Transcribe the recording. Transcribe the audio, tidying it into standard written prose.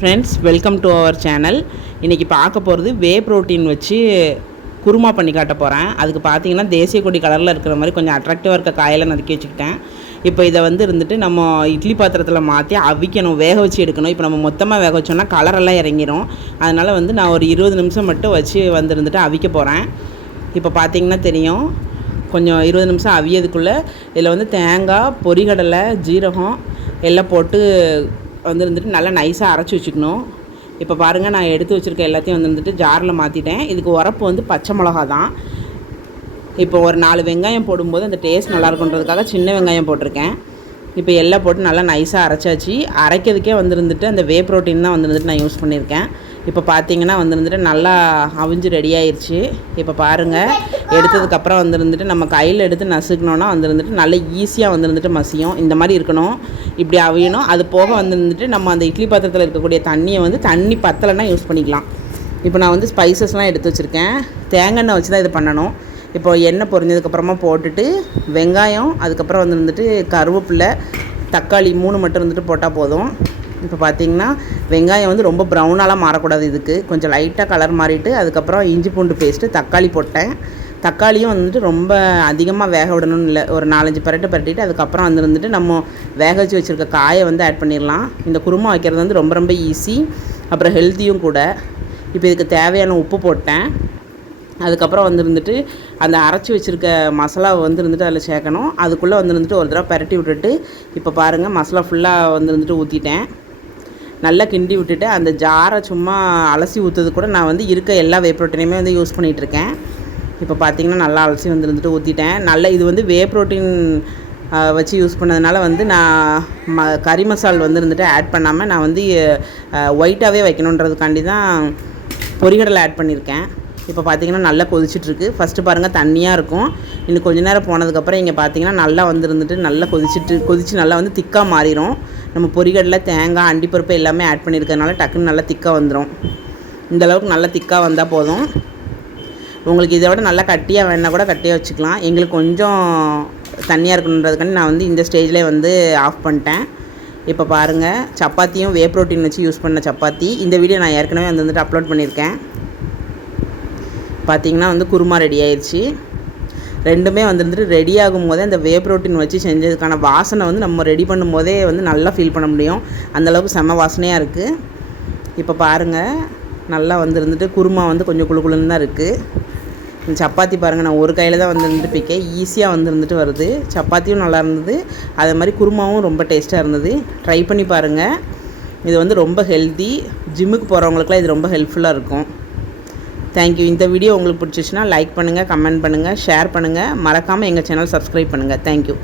Friends, welcome to our channel. இன்றைக்கி பார்க்க போகிறது வே ப்ரோட்டீன் வச்சு குருமா பண்ணி காட்ட போகிறேன். அதுக்கு பார்த்தீங்கன்னா தேசிய கொடி கலரில் இருக்கிற மாதிரி கொஞ்சம் அட்ராக்டிவாக இருக்க காயெல்லாம் நறுக்கி வச்சுக்கிட்டேன். இப்போ இதை இருந்துட்டு நம்ம இட்லி பாத்திரத்தில் மாற்றி அவிக்கணும், வேக வச்சு எடுக்கணும். இப்போ நம்ம மொத்தமாக வேக வச்சோம்னா கலரெல்லாம் இறங்கிடும். அதனால் நான் ஒரு 20 நிமிஷம் மட்டும் வச்சு இருந்துட்டு அவிக்க போகிறேன். இப்போ பார்த்தீங்கன்னா தெரியும், கொஞ்சம் 20 நிமிஷம் அவியதுக்குள்ளே இதில் தேங்காய், பொரிகடலை, ஜீரகம் எல்லாம் போட்டு இருந்துட்டு நல்லா நைஸாக அரைச்சி வச்சுக்கணும். இப்போ பாருங்கள், நான் எடுத்து வச்சுருக்க எல்லாத்தையும் இருந்துட்டு ஜாரில் மாற்றிட்டேன். இதுக்கு உரப்பு பச்சை மிளகா தான். இப்போ ஒரு 4 வெங்காயம் போடும்போது அந்த டேஸ்ட் நல்லாயிருக்குன்றதுக்காக சின்ன வெங்காயம் போட்டிருக்கேன். இப்போ எல்லாம் போட்டு நல்லா நைஸாக அரைச்சாச்சு. அரைக்கிறதுக்கே இருந்துட்டு அந்த வே ப்ரோட்டீன் தான் இருந்துட்டு நான் யூஸ் பண்ணியிருக்கேன். இப்போ பார்த்தீங்கன்னா இருந்துட்டு நல்லா அவிஞ்சு ரெடி ஆயிடுச்சு. இப்போ பாருங்கள், எடுத்ததுக்கப்புறம் இருந்துட்டு நம்ம கையில் எடுத்து நசுக்கணுன்னா இருந்துட்டு நல்லா ஈஸியாக இருந்துட்டு மசியும். இந்த மாதிரி இருக்கணும், இப்படி அவியணும். அது போக இருந்துட்டு நம்ம அந்த இட்லி பாத்திரத்தில் இருக்கக்கூடிய தண்ணியை தண்ணி பத்தலைன்னா யூஸ் பண்ணிக்கலாம். இப்போ நான் ஸ்பைசஸ்லாம் எடுத்து வச்சுருக்கேன். தேங்காய் எண்ணெய் வச்சு தான் இது பண்ணணும். இப்போ எண்ணெய் பொரிஞ்சதுக்கப்புறமா போட்டுட்டு வெங்காயம், அதுக்கப்புறம் இருந்துட்டு கருவேப்பிலை, தக்காளி 3 மட்டும் இருந்துட்டு போட்டால் போதும். இப்போ பார்த்திங்கன்னா வெங்காயம் ரொம்ப ப்ரௌனாலாம் மாறக்கூடாது. இதுக்கு கொஞ்சம் லைட்டாக கலர் மாறிட்டு அதுக்கப்புறம் இஞ்சி பூண்டு பேஸ்ட்டு, தக்காளி போட்டேன். தக்காளியும் ரொம்ப அதிகமாக வேக விடணும்னு இல்லை, ஒரு 4-5 பரட்டிட்டு அதுக்கப்புறம் இருந்துட்டு நம்ம வேக வச்சு வச்சுருக்க காயை ஆட் பண்ணிடலாம். இந்த குருமா வைக்கிறது ரொம்ப ரொம்ப ஈஸி, அப்புறம் ஹெல்த்தியும் கூட. இப்போ இதுக்கு தேவையான உப்பு போட்டேன். அதுக்கப்புறம் இருந்துட்டு அந்த அரைச்சி வச்சுருக்க மசாலாவை இருந்துட்டு அதில் சேர்க்கணும். அதுக்குள்ளே இருந்துட்டு ஒரு தடவை பரட்டி விட்டுட்டு இப்போ பாருங்கள், மசாலா ஃபுல்லாக இருந்துட்டு ஊற்றிட்டேன். நல்லா கிண்டி விட்டுட்டு அந்த ஜாரை சும்மா அலசி ஊற்றுறது கூட நான் இருக்க எல்லா வே ப்ரோட்டீனையுமே யூஸ் பண்ணிகிட்ருக்கேன். இப்போ பார்த்திங்கன்னா நல்லா அலசி இருந்துட்டு ஊற்றிட்டேன். நல்லா இது வே ப்ரோட்டீன் வச்சு யூஸ் பண்ணதுனால நான் கறி மசால் இருந்துட்டு ஆட் பண்ணாமல் நான் ஒயிட்டாகவே வைக்கணுன்றதுக்காண்டி தான் பொரிகடலை ஆட் பண்ணியிருக்கேன். இப்போ பார்த்திங்கன்னா நல்லா கொதிச்சிட்ருக்கு. ஃபஸ்ட்டு பாருங்கள் தண்ணியாக இருக்கும். இன்னும் கொஞ்சம் நேரம் போனதுக்கப்புறம் இங்கே பார்த்திங்கன்னா நல்லா இருந்துட்டு நல்லா கொதிச்சு நல்லா திக்காக மாறிடும். நம்ம பொரிகடலை, தேங்காய், அண்டிப்பருப்பு எல்லாமே ஆட் பண்ணியிருக்கிறதுனால டக்குன்னு நல்லா திக்காக வந்துடும். இந்தளவுக்கு நல்லா திக்காக வந்தால் போதும். உங்களுக்கு இதை விட நல்லா கட்டியாக வேணால் கூட கட்டியாக வச்சுக்கலாம். எங்களுக்கு கொஞ்சம் தண்ணியாக இருக்கணுன்றதுக்காண்டி நான் இந்த ஸ்டேஜ்லேயே ஆஃப் பண்ணிட்டேன். இப்போ பாருங்கள், சப்பாத்தியும் வே ப்ரோட்டீன் வச்சு யூஸ் பண்ண சப்பாத்தி. இந்த வீடியோ நான் ஏற்கனவே வந்துட்டு அப்லோட் பண்ணியிருக்கேன். பார்த்திங்கன்னா குருமா ரெடி ஆயிடுச்சு. ரெண்டுமே வந்துட்டு ரெடி ஆகும் போதே அந்த வே ப்ரோட்டீன் வச்சு செஞ்சதுக்கான வாசனை நம்ம ரெடி பண்ணும் போதே நல்லா ஃபீல் பண்ண முடியும். அந்தளவுக்கு செம்ம வாசனையாக இருக்குது. இப்போ பாருங்கள், நல்லா இருந்துட்டு குருமா கொஞ்சம் குளுகுளுன்னு தான் இருக்குது. சப்பாத்தி பாருங்கள், நான் ஒரு கையில் தான் இருந்துட்டு பிக்கேன். ஈஸியாக இருந்துட்டு வருது. சப்பாத்தியும் நல்லா இருந்தது, அதே மாதிரி குருமாவும் ரொம்ப டேஸ்ட்டாக இருந்தது. ட்ரை பண்ணி பாருங்கள். இது ரொம்ப ஹெல்த்தி. ஜிம்முக்கு போகிறவங்களுக்குலாம் இது ரொம்ப ஹெல்ப்ஃபுல்லாக இருக்கும். தேங்க்யூ. இந்த வீடியோ உங்களுக்கு பிடிச்சிச்சுன்னா லைக் பண்ணுங்கள், கமெண்ட் பண்ணுங்கள், ஷேர் பண்ணுங்கள். மறக்காமல் எங்கள் சேனல் சப்ஸ்கிரைப் பண்ணுங்கள். தேங்க்யூ.